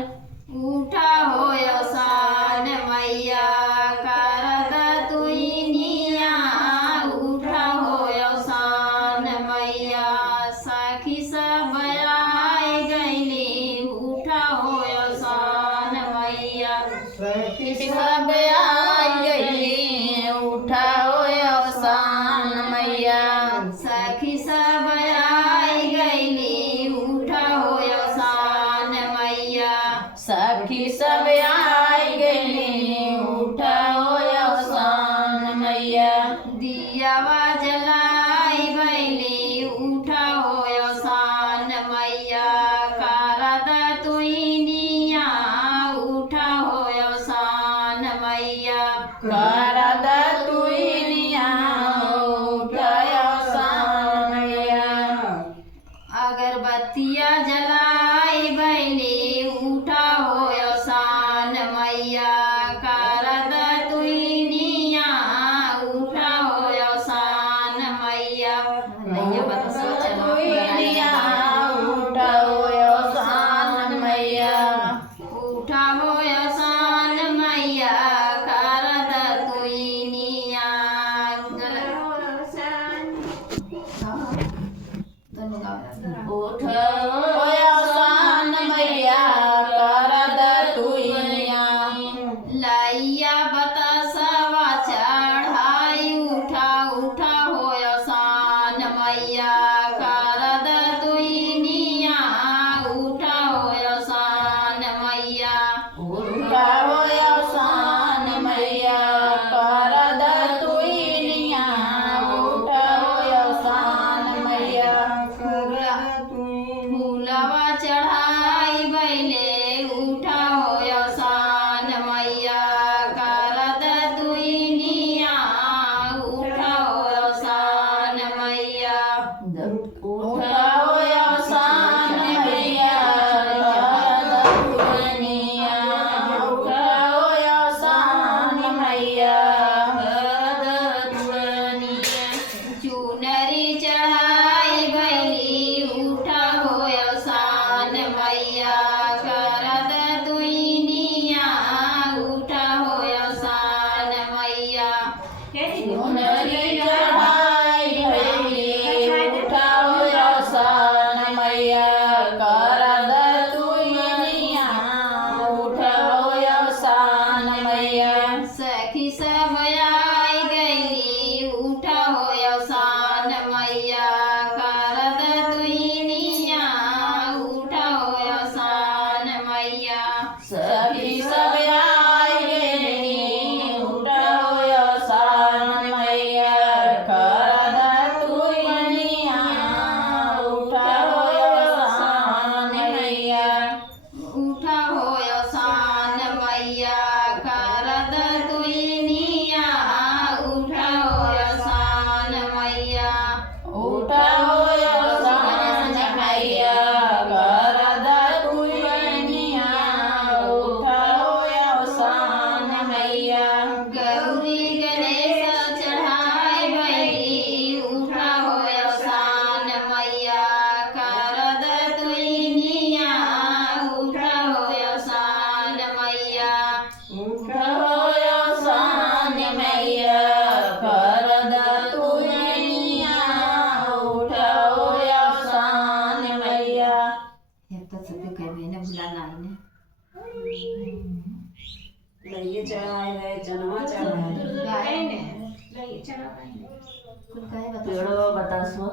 उठा होय सान मैया करद तुइनिया उठा होय सान मैया सखी सब आए गईली उठा होय सान मैया सखी सब आए गईली उठा होय सान मैया सखी सब आए गईली उठा होय सान मैया सखी सब आई गईली उठा होय सान मैया दियावा जलाई गईली उठा होय सान मैया करद तुइनिया उठा होय सान मैया करद तुइनिया उठा सान मैया अगरबत्तिया जलाई गईली उठा होय सान मैया करद तुइनिया उठा होय सान मैया तुइनिया उठा होय सान मैया उठा होय सान मैया करद तुइनिया उठ होय सान मैया करद तुइनिया लैया बतासवा चढ़ाई उठा उठा होय सान मैया करद तुइनिया उठा होय सान मैया उठा होय सान मैया करद तुइनिया उठा होय सान मैया फूलवा चढ़ाई गईले उठा होय सान मैया करद तुइनिया उठा होय सान मैया उठा होय सान मैया करद तुइनिया उठा होय सान मैया करद तुइनिया चुनरी चढ़ाई गईली उठा होय सान मैया करद तुइनिया उठा होय सान मैया चुनरी चढ़ाई गईली उठा होय सान मैया करद तुइनिया उठा होय सान मैया सखी सब आई गईली उठा होय सान मैया करद तुइनिया उठा होय सान मैया सखी सब आई गईली उठा होय सान मैया करद तुइनिया उठा होय सान मैया उठा होय सान मैया करद तुइनिया उठा होय सान मैया उठा होय सान मैया करद तुइनिया उठा होय सान मैया गौरी गणेश चढ़ाई गईली उठा होय सान मैया करद तुइनिया उठा होय सान मैया उठा होय सान मैया करद तुइनिया उठा होय सान मैया लइए चढ़ाए है जनवा चढ़ाए गाय ने पेड़ो बतासो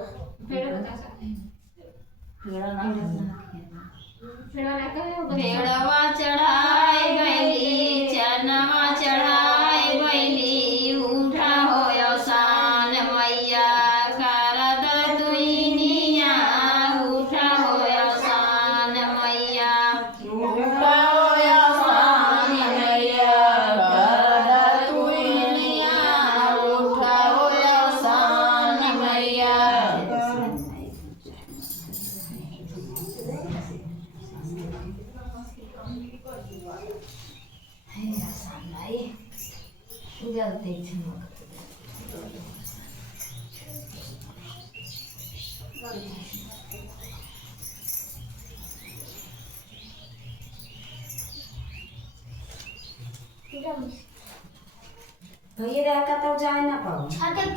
पेड़वा चढ़ाई गईली चनवा चढ़ाई गईली उठा होय सान मैया करद तुइनिया उठा होय सान मैया उठा होय सान मैया करद तुइनिया उठा होय सान मैया गलती तो ये रह का तो जाए ना पाओ छाते